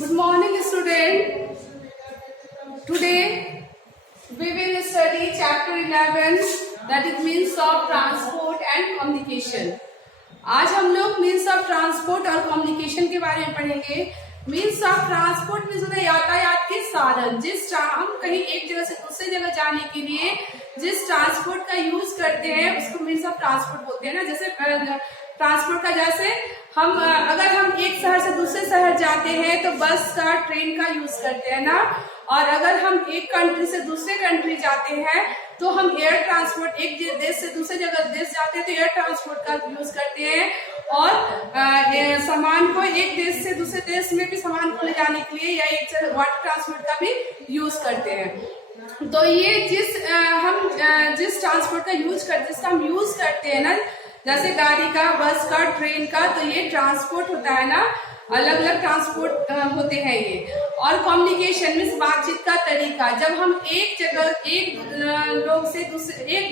Good morning, student. Today we will study chapter 11, that is means of transport and communication. आज हम लोग means of transport और communication के बारे में पढ़ेंगे। मीन्स ऑफ ट्रांसपोर्ट मीन्स होता है यातायात के साधन। हम कहीं एक जगह से दूसरी जगह जाने के लिए जिस ट्रांसपोर्ट का यूज करते हैं उसको मीन्स ऑफ ट्रांसपोर्ट बोलते हैं ना। जैसे ट्रांसपोर्ट का जैसे हम अगर हम एक शहर से दूसरे शहर जाते हैं तो बस का ट्रेन का यूज करते हैं ना। और अगर हम एक कंट्री से दूसरे कंट्री जाते हैं तो हम एयर ट्रांसपोर्ट, एक देश से दूसरे जगह देश जाते हैं तो एयर ट्रांसपोर्ट का यूज करते हैं। और सामान को एक देश से दूसरे देश में भी सामान को ले जाने के लिए या एक वाटर ट्रांसपोर्ट का भी यूज करते हैं। तो ये जिस ट्रांसपोर्ट का जिसका हम यूज करते हैं ना, जैसे गाड़ी का, बस का, ट्रेन का, तो ये ट्रांसपोर्ट होता है ना। अलग अलग ट्रांसपोर्ट होते हैं ये। और कम्युनिकेशन मीन्स बातचीत का तरीका। जब हम एक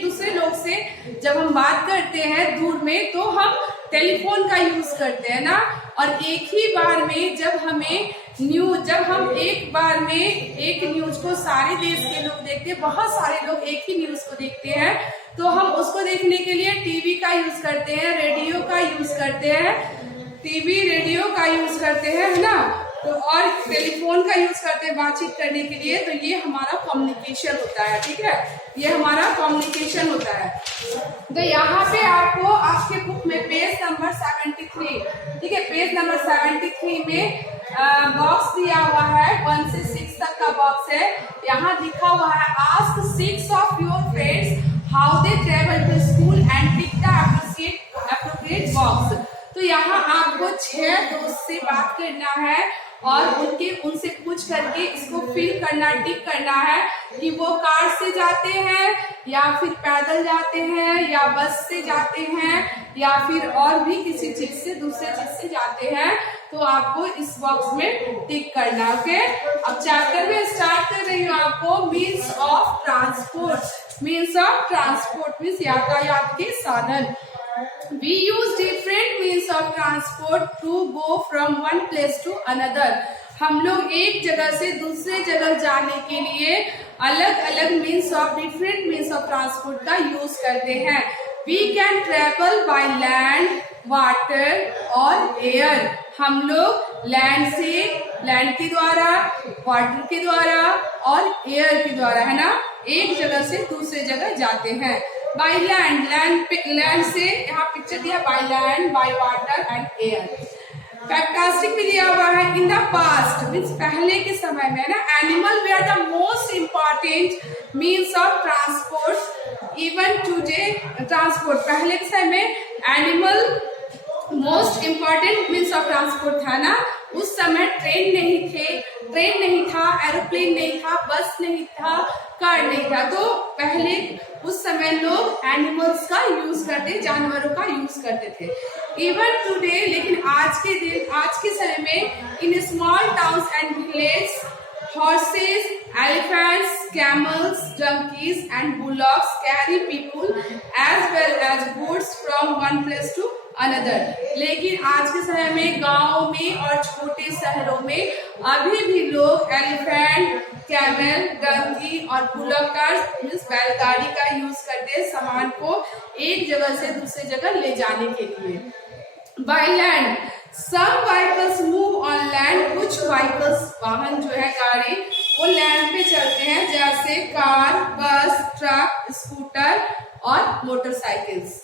दूसरे लोग से जब हम बात करते हैं दूर में तो हम टेलीफोन का यूज करते हैं ना। और एक ही बार में जब हम एक बार में एक न्यूज को सारे देश के लोग देखते हैं, बहुत सारे लोग एक ही न्यूज को देखते हैं, तो हम उसको देखने के लिए टीवी का यूज करते हैं, रेडियो का यूज करते हैं, टीवी रेडियो का यूज करते हैं, है ना। तो और टेलीफोन का यूज करते हैं बातचीत करने के लिए। तो ये हमारा कम्युनिकेशन होता है, ठीक है, ये हमारा कम्युनिकेशन होता है। तो यहाँ पे आपको आपके बुक में पेज नंबर 73, ठीक है, पेज नंबर 73 में बॉक्स दिया हुआ है, 1 से 6 तक का बॉक्स है। यहाँ लिखा हुआ है ask 6 of your friends how they travel to school and tick the appropriate box. तो यहाँ आपको 6 दोस्त से बात करना है और उनसे पूछ करके इसको फिल करना, टिक करना है कि वो कार से जाते हैं या फिर पैदल जाते हैं या बस से जाते हैं या फिर और भी किसी चीज से, दूसरे चीज से जाते हैं। तो आपको इस बॉक्स में टिक करना। ओके, अब चैप्टर में स्टार्ट कर रही हूँ आपको means of transport. Means of transport means यातायात के साधन। We use different means of transport to go from one place to another. हम लोग एक जगह से दूसरे जगह जाने के लिए अलग अलग डिफरेंट मीन्स ऑफ ट्रांसपोर्ट का यूज करते हैं। We can travel by land, water और एयर। हम लोग लैंड के द्वारा, वाटर के द्वारा और एयर के द्वारा, है ना, एक जगह से दूसरे जगह जाते हैं। बाय लैंड से यहाँ पिक्चर दिया, by land, by water and air. फैक्टास्टिक भी दिया हुआ है। इन द पास्ट मीन्स पहले के समय में ना, animal were the most important means of transport. Even today transport, पहले के समय में animal most important means of transport था ना। उस समय ट्रेन नहीं था, एरोप्लेन नहीं था, बस नहीं था, कार नहीं था। तो पहले उस समय लोग एनिमल्स का यूज करते, जानवरों का यूज करते थे। इवन टुडे, लेकिन आज के समय में in small towns and village horses, elephants, camels, donkeys and bullocks carry people as well as goods from one place to another. लेकिन आज के समय में गाँव में और छोटे शहरों में अभी भी लोग एलिफेंट, कैमल, डंकी और बुलॉक्स मीन्स बैलगाड़ी का यूज करते हैं सामान को एक जगह से दूसरी जगह ले जाने के लिए। By land, some vehicles move on land. कुछ व्हीकल्स, वाहन जो है गाड़ी, वो लैंड पे चलते हैं, जैसे कार, बस, ट्रक, स्कूटर और motorcycles.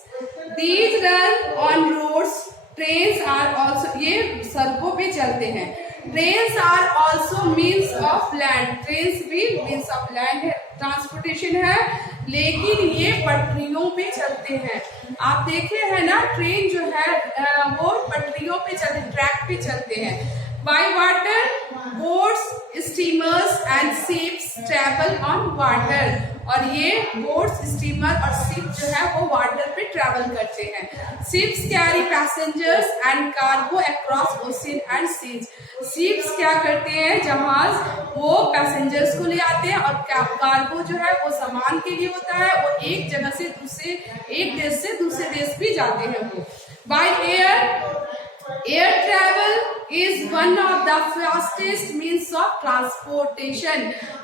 These run on roads. Trains are also, ये सड़कों पे चलते हैं। Trains are also means of land. Trains भी मीन्स ऑफ लैंड है, ट्रांसपोर्टेशन है, लेकिन ये पटरियों पे चलते हैं। आप देखे हैं ना, ट्रेन जो है वो पटरियों पे चलते, ट्रैक पे चलते हैं। By water, boats, steamers and ships travel on water. और ये बोट्स, स्टीमर और शिप जो है वो वाटर पे ट्रेवल करते हैं। Ships carry passengers and cargo across ocean and seas. Ships क्या करते हैं, जहाज, वो पैसेंजर्स को ले आते हैं, और कार्गो जो है वो सामान के लिए होता है, वो एक जगह से एक देश से दूसरे देश भी जाते हैं वो। By air, air travel is one of the fastest means of transportation।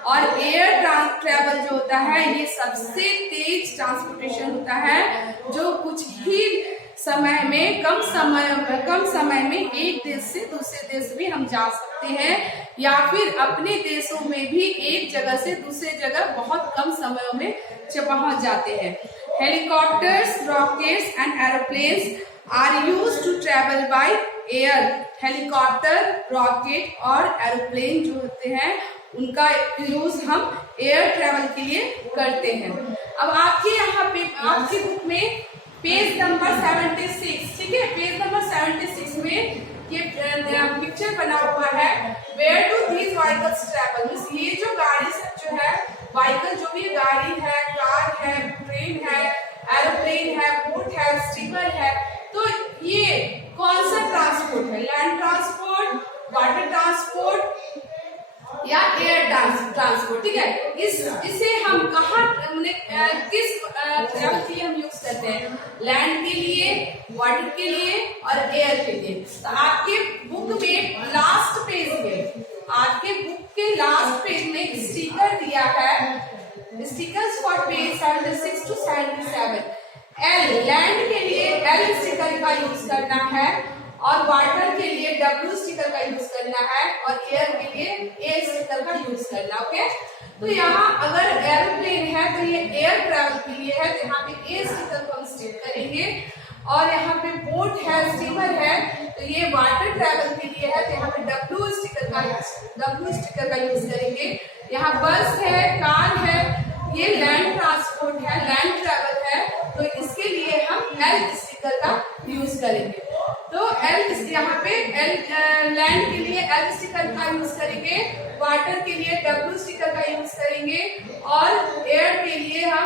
और एयर ट्रैवल जो होता है ये सबसे तेज ट्रांसपोर्टेशन होता है, जो कुछ ही समय में कम समय में एक देश से दूसरे देश भी हम जा सकते हैं, या फिर अपने देशों में भी एक जगह से दूसरे जगह बहुत कम समय में पहुंच जाते हैं। Helicopters, rockets and aeroplanes are used to travel by air. Helicopter, rocket और एरोप्लेन जो होते हैं उनका यूज हम एयर ट्रैवल के लिए करते हैं। अब आपके यहाँ पे आपकी बुक में पेज नंबर 76, ठीक है, पेज नंबर 76 में ये पिक्चर बना हुआ है, where do these vehicles travel. ये जो गाड़ी सब जो है, व्हीकल जो भी गाड़ी है, कार है, ट्रेन है, एरोप्लेन है, बोट है, स्टीमर है, तो ये कौन सा ट्रांसपोर्ट है? लैंड ट्रांसपोर्ट, वाटर ट्रांसपोर्ट या एयर ट्रांसपोर्ट, ठीक है। इसे हम कहाँ किस ट्रैवल के लिए हम यूज करते हैं? लैंड के लिए, वाटर के लिए और एयर के लिए। तो आपके बुक में लास्ट पेज में, आपके बुक के लास्ट पेज में स्टिकर दिया है, stickers for page 76 to 77। L, land के लिए एल स्टिकर का यूज करना है, और वाटर के लिए W स्टिकर का यूज करना है, और एयर के लिए ए स्टिकर का यूज करना। ओके, तो यहाँ अगर एरोप्लेन है तो ये एयर ट्रैवल के लिए है, तो यहाँ पे ए स्टिकर को हम स्टिक करेंगे, और यहाँ पे बोट है, स्टीमर है, तो ये वाटर ट्रैवल के लिए है, तो यहाँ पे W स्टिकर का यूज करेंगे। यहाँ बस है, कार है, ये लैंड ट्रांसपोर्ट है, लैंड ट्रैवल है, तो इसके लिए हम एल स्टिकर का यूज करेंगे। तो एल यहाँ पे लैंड के लिए एल स्टिकर का यूज करेंगे, वाटर के लिए W स्टिकर का यूज करेंगे, और एयर के लिए हम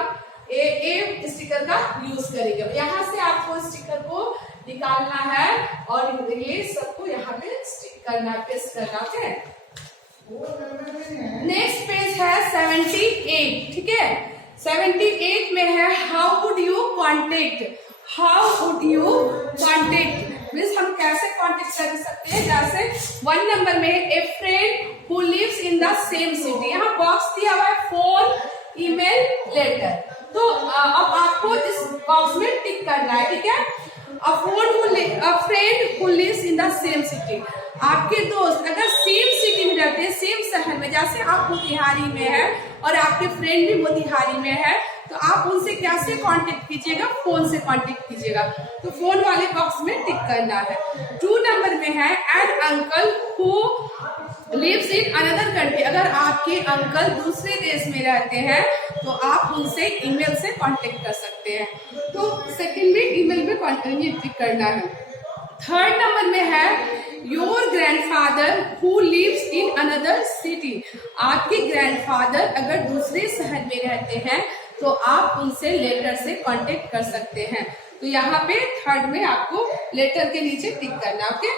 ए स्टिकर का यूज करेंगे। यहाँ से आपको स्टिकर को निकालना है और ये सबको यहाँ पे स्टिक करना, पेस्ट करना। ओके, नेक्स्ट पेज है 78, ठीक है। 78 में है how would you contact. How would you contact means हम कैसे कॉन्टेक्ट कर सकते हैं। जैसे 1 नंबर में a friend who lives in the same city, यहाँ बॉक्स दिया हुआ है फोन, ईमेल, लेटर। तो अब आपको इस बॉक्स में टिक करना है, ठीक है। A friend who lives in the same city, आपके दोस्त अगर सेम सिटी में रहते हैं, सेम शहर में, जैसे आप मोतिहारी में है और आपके फ्रेंड भी मोतिहारी में है, तो आप उनसे कैसे कांटेक्ट कीजिएगा? फोन से कांटेक्ट कीजिएगा। तो फोन वाले बॉक्स में टिक करना है। 2 नंबर में है an uncle who lives in another country, अगर आपके अंकल दूसरे देश में रहते हैं तो आप उनसे ईमेल से कांटेक्ट कर सकते हैं। तो सेकंड में ईमेल में टिक करना है। 3rd नंबर में है your grandfather who lives in another city, आपके ग्रैंडफादर अगर दूसरे शहर में रहते हैं तो आप उनसे लेटर से कांटेक्ट कर सकते हैं। तो यहाँ पे 3rd में आपको लेटर के नीचे टिक करना। ओके,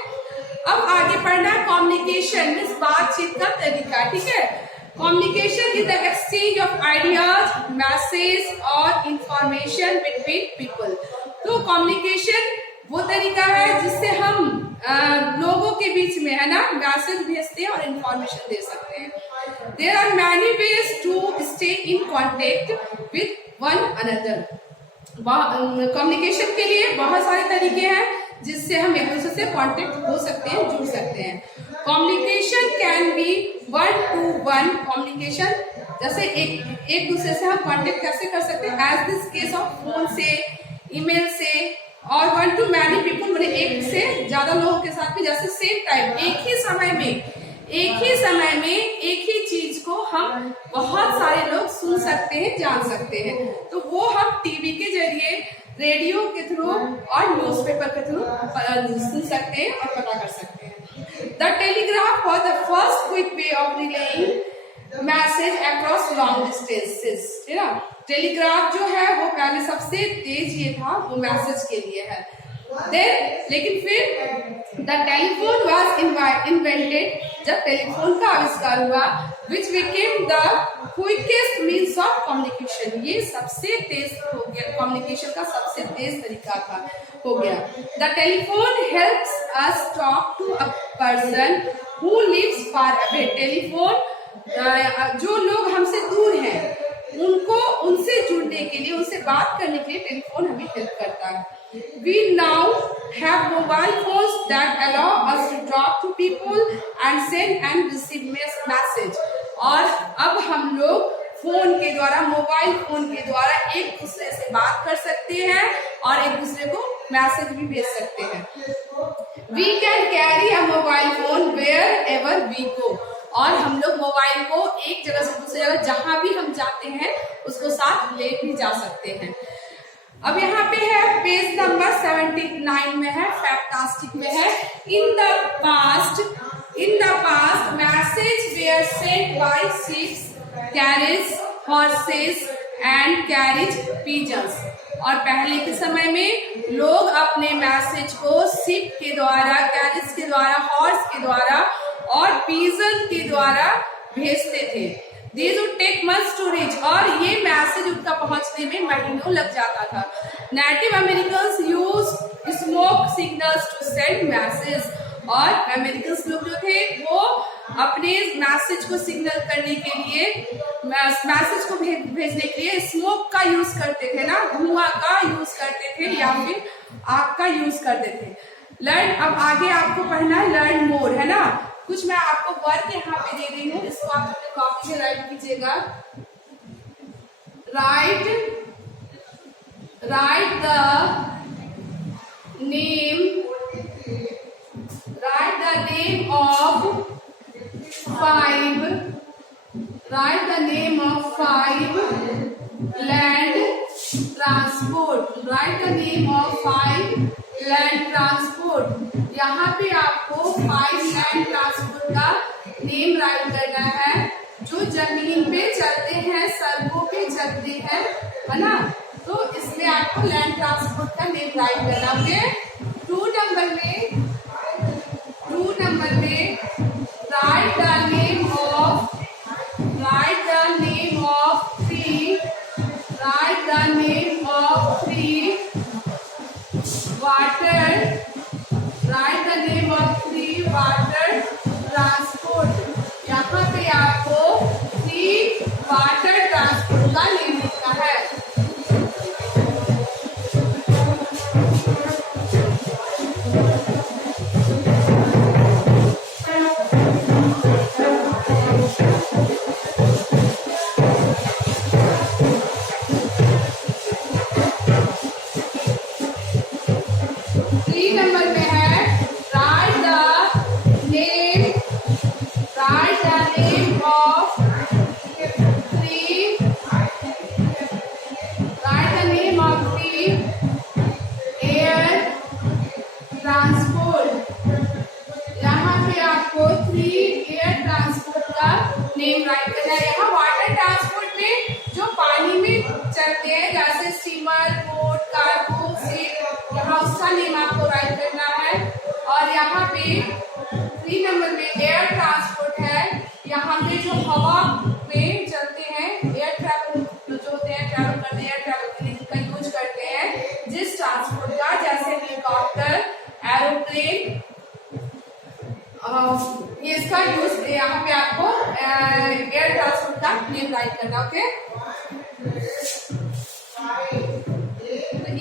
अब आगे पढ़ना है कम्युनिकेशन मीन्स बातचीत का तरीका, ठीक है। Communication is the exchange of ideas, message और इंफॉर्मेशन बिटवीन पीपल। तो कम्युनिकेशन वो तरीका है जिससे हम लोगों के बीच में, है ना, मैसेज भेजते हैं और इंफॉर्मेशन दे सकते हैं। There are many ways to stay in contact with one another. Communication के लिए बहुत सारे तरीके हैं जिससे हम एक दूसरे से कांटेक्ट हो सकते हैं, जुड़ सकते हैं। Communication can be 1-to-1 communication, जैसे एक दूसरे से हम कांटेक्ट कैसे कर सकते हैं, as this case of phone से, ईमेल से, और 1-to-many पीपल, मैंने एक से ज्यादा लोगों के साथ भी, जैसे सेम टाइम एक ही समय में एक ही चीज को हम बहुत सारे लोग सुन सकते हैं, जान सकते हैं। तो वो हम टीवी के जरिए, रेडियो के थ्रू और न्यूज़पेपर के थ्रू सुन सकते हैं और पता कर सकते हैं। The telegraph was the first quick way of relying message across long distances, है ना। टेलीग्राफ जो है वो पहले सबसे तेज ये था, वो मैसेज के लिए है। लेकिन फिर द टेलीफोन वॉज इन्वेंटेड, जब टेलीफोन का आविष्कार हुआ which became the quickest means of communication. ये सबसे तेज हो गया, communication का सबसे तेज तरीका हो गया. The telephone helps us talk to a person who lives far away. Telephone जो लोग हमसे दूर हैं उनसे जुड़ने के लिए, उनसे बात करने के लिए टेलीफोन हमें हेल्प करता है. We now have mobile phones that allow us to talk to people and send and receive message. और अब हम लोग फोन के द्वारा, मोबाइल फोन के द्वारा एक दूसरे से बात कर सकते हैं और एक दूसरे को मैसेज भी भेज सकते हैं. We can carry a mobile phone wherever we go. और हम लोग मोबाइल को एक जगह से दूसरी जगह जहां भी हम जाते हैं उसको साथ ले भी जा सकते हैं. अब यहाँ पे है पेज नंबर 79 में है, फैक्टास्टिक में है. In the past message were sent by ships, carriage horses and carriage pigeons. और पहले के समय में लोग अपने मैसेज को शिप के द्वारा, कैरेज के द्वारा, हॉर्स के द्वारा और पिजन के द्वारा भेजते थे. These would take months to reach. और ये मैसेज उनका पहुंचने में महीनों लग जाता था. Native Americans used smoke signals to send messages. और अमेरिकन लोग जो थे वो अपने मैसेज को सिग्नल करने के लिए, मैसेज को भेजने के लिए स्मोक का यूज करते थे ना, धुआं का यूज करते थे या फिर आग का यूज करते थे. लर्न, अब आगे आपको पढ़ना है लर्न मोर, है ना. कुछ मैं आपको वर्क यहाँ पे दे रही हूँ, इसको आप अपने कॉपी में राइट कीजिएगा. Right the name of five land transport. यहाँ पे आपको 5 लैंड ट्रांसपोर्ट का नेम राइट करना है जो जमीन पे चलते हैं, सड़कों पे चलते हैं, है ना. तो इसमें आपको लैंड ट्रांसपोर्ट का नेम राइट करना है. 2 नंबर में right the name of free water transport. यहाँ पे आपको फ्री वाटर ट्रांसपोर्ट का नेम लिखना है. 3 नंबर में है right the name of free air transport. यहाँ पे आपको फ्री एयर ट्रांसपोर्ट का नेम राइट करना है. यहाँ वाटर ट्रांसपोर्ट में जो पानी में चलते हैं जैसे स्टीमर, बोट, कार्गो, शिप, यहाँ उसका नेम आपको राइट करना है. और यहाँ पे 3 नंबर में एयर ट्रांसपोर्ट है. यहाँ पे जो हवा में चलते हैं, एयर ट्रैवल जो होते हैं, ट्रैवल करते हैं, एयर ट्रैवल के लिए जिनका यूज करते हैं, जिस ट्रांसपोर्ट का, जैसे हेलीकॉप्टर, एरोप्लेन, ये इसका यूज यहाँ पे आपको एयर ट्रांसपोर्ट का नेम राइट करना. ओके,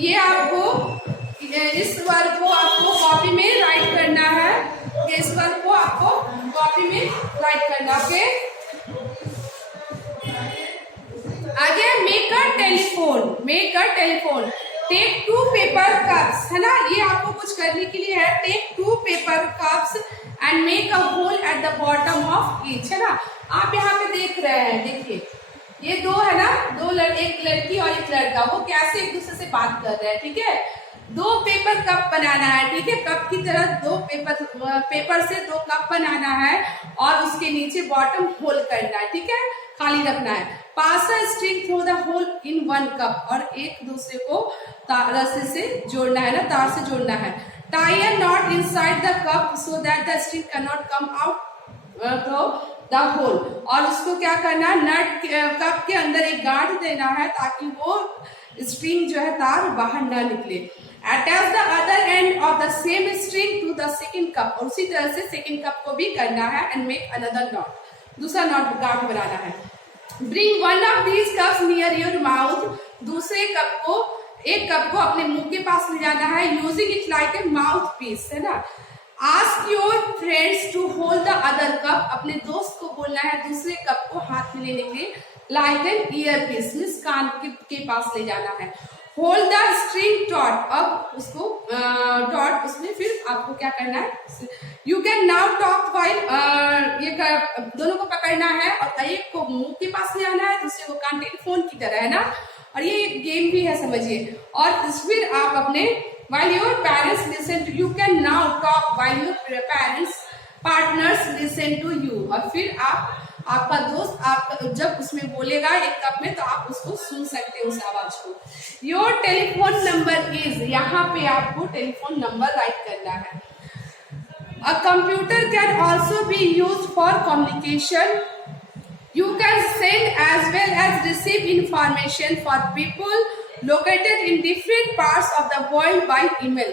ये आपको इस वर्ड को आपको कॉपी में राइट करना है. इस वर्ड को आपको कॉपी में राइट करना. ओके, आगे make a telephone. Take 2 paper cups, है ना. ये आपको कुछ करने के लिए है. Take 2 paper cups and make a hole at the bottom of each, है ना. आप यहाँ पे देख रहे हैं, देखिए ये 2 है ना, एक लड़की और एक लड़का, वो कैसे एक दूसरे से बात कर रहे हैं. ठीक है, 2 पेपर कप बनाना है. ठीक है, कप की तरह 2 पेपर से 2 कप बनाना है और उसके नीचे बॉटम होल करना है. ठीक है, खाली रखना है. Pass a string through the hole in 1 cup, और एक दूसरे को रस्सी से जोड़ना है ना, तार से जोड़ना है. Tie a not inside the cup so that the string can not come out. तो द होल, और उसको क्या करना है, नट कप के अंदर एक गांठ देना है ताकि वो स्ट्रिंग जो है तार बाहर ना निकले। Attach the other end of the same string to the second cup, और उसी तरह से सेकेंड कप को भी करना है। एंड मेक अनदर नॉट, दूसरा नॉट गांठ बनाना है। Bring one of these cups near your mouth, दूसरे कप को, एक कप को अपने मुंह के पास ले जाना है। Using it like a mouthpiece, है ना। Ask your friends to hold the other cup, अपने दोस्त को बोलना है दूसरे कप को हाथ में लेने के लिए। Like an ear piece, means कान के पास ले जाना है। होल्ड द स्ट्रिंग टॉट, अब उसको टॉट, उसमें फिर आपको क्या करना है, you can now talk while, ये दोनों को पकड़ना है और एक को मुंह के पास ले आना है, दूसरे को कान, टेलीफोन की तरह, है ना। और ये एक गेम भी है, समझिए। और फिर आप अपने while your parents listen to you can now talk while your parents partners listen to you, और फिर आपका दोस्त आप जब उसमें बोलेगा एक कप में तो आप उसको सुन सकते हो उस आवाज को। योर टेलीफोन नंबर इज, यहाँ पे आपको टेलीफोन नंबर राइट करना है। A computer can also be use for communication, you can send as well as receive information for people located in different parts of the world by email।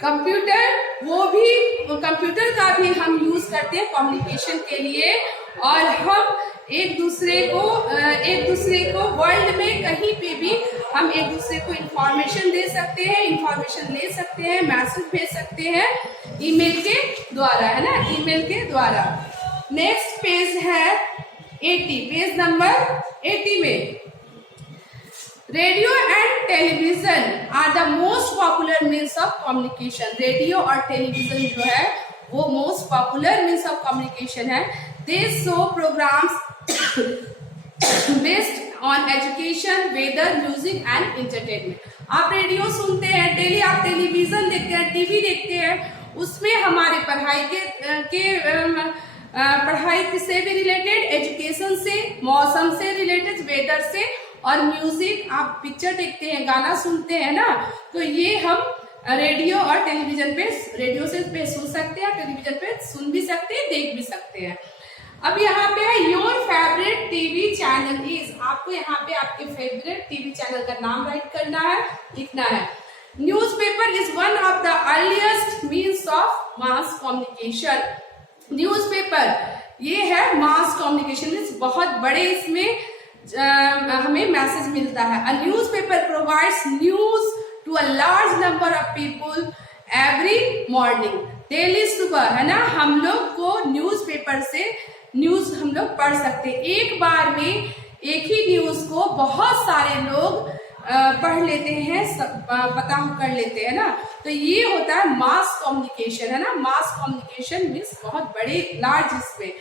Computer, वो भी computer का भी हम use करते हैं communication के लिए, और हम एक दूसरे को वर्ल्ड में कहीं पे भी हम एक दूसरे को इंफॉर्मेशन दे सकते हैं, इंफॉर्मेशन ले सकते हैं, मैसेज भेज सकते हैं ईमेल के द्वारा, है ना, ईमेल के द्वारा। नेक्स्ट पेज है 80, पेज नंबर 80 में radio and television are the most popular means of communication. Radio और टेलीविजन जो है वो most popular means of communication है। They show programmes based on education, weather, music and entertainment. आप radio सुनते हैं डेली, आप टेलीविजन देखते हैं, टीवी देखते हैं, उसमें हमारे पढ़ाई से भी रिलेटेड, एजुकेशन से, मौसम से रिलेटेड, वेदर से, और म्यूजिक, आप पिक्चर देखते हैं, गाना सुनते हैं ना, तो ये हम रेडियो और टेलीविजन पे, रेडियो से पे सुन सकते हैं, टेलीविजन पे सुन भी सकते हैं, देख भी सकते हैं। अब यहाँ पे है your favourite TV channel is, आपको यहाँ पे आपके फेवरेट टीवी चैनल का नाम राइट करना है, लिखना है। Newspaper is one of the earliest means of mass communication. Newspaper ये है मास कम्युनिकेशन, बहुत बड़े इसमें हमें मैसेज मिलता है। A newspaper provides news to a large number of people every morning. Daily सुबह, है ना, हम लोग को न्यूज़पेपर से न्यूज हम लोग पढ़ सकते हैं। एक बार में एक ही न्यूज को बहुत सारे लोग पढ़ लेते हैं, पता कर लेते हैं ना, तो ये होता है मास कम्युनिकेशन, है ना। मास कम्युनिकेशन मीन्स बहुत बड़े, लार्ज इसमें।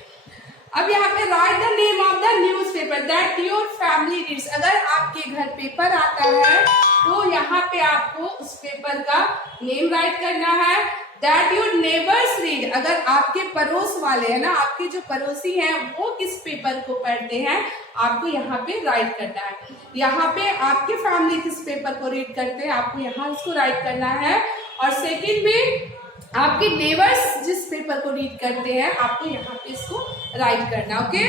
अब यहाँ पे right the name of the news paper that your family reads. अगर आपके घर पेपर आता है तो यहाँ पे आपको उस पेपर का नेम राइट करना है। दैट योर नेबर्स रीड, अगर आपके पड़ोस वाले, है ना, आपके जो पड़ोसी हैं वो किस पेपर को पढ़ते हैं, आपको यहाँ पे राइट करना है। यहाँ पे आपके फैमिली किस पेपर को रीड करते हैं, आपको यहाँ इसको राइट करना है। और सेकंड में आपके नेबर्स जिस पेपर को रीड करते हैं, आपको यहाँ पे इसको राइट करना। ओके,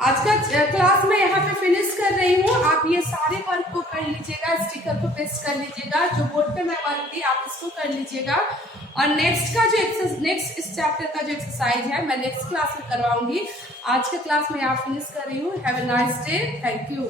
आज का क्लास मैं यहाँ पे फिनिश कर रही हूँ। आप ये सारे वर्क को कर लीजिएगा, स्टिकर को पेस्ट कर लीजिएगा, जो बोर्ड पे मैं वर्क दी आप इसको कर लीजिएगा। और नेक्स्ट इस चैप्टर का जो एक्सरसाइज है मैं नेक्स्ट क्लास में करवाऊंगी। आज के क्लास में यहाँ फिनिश कर रही हूँ। Have a nice day, thank you.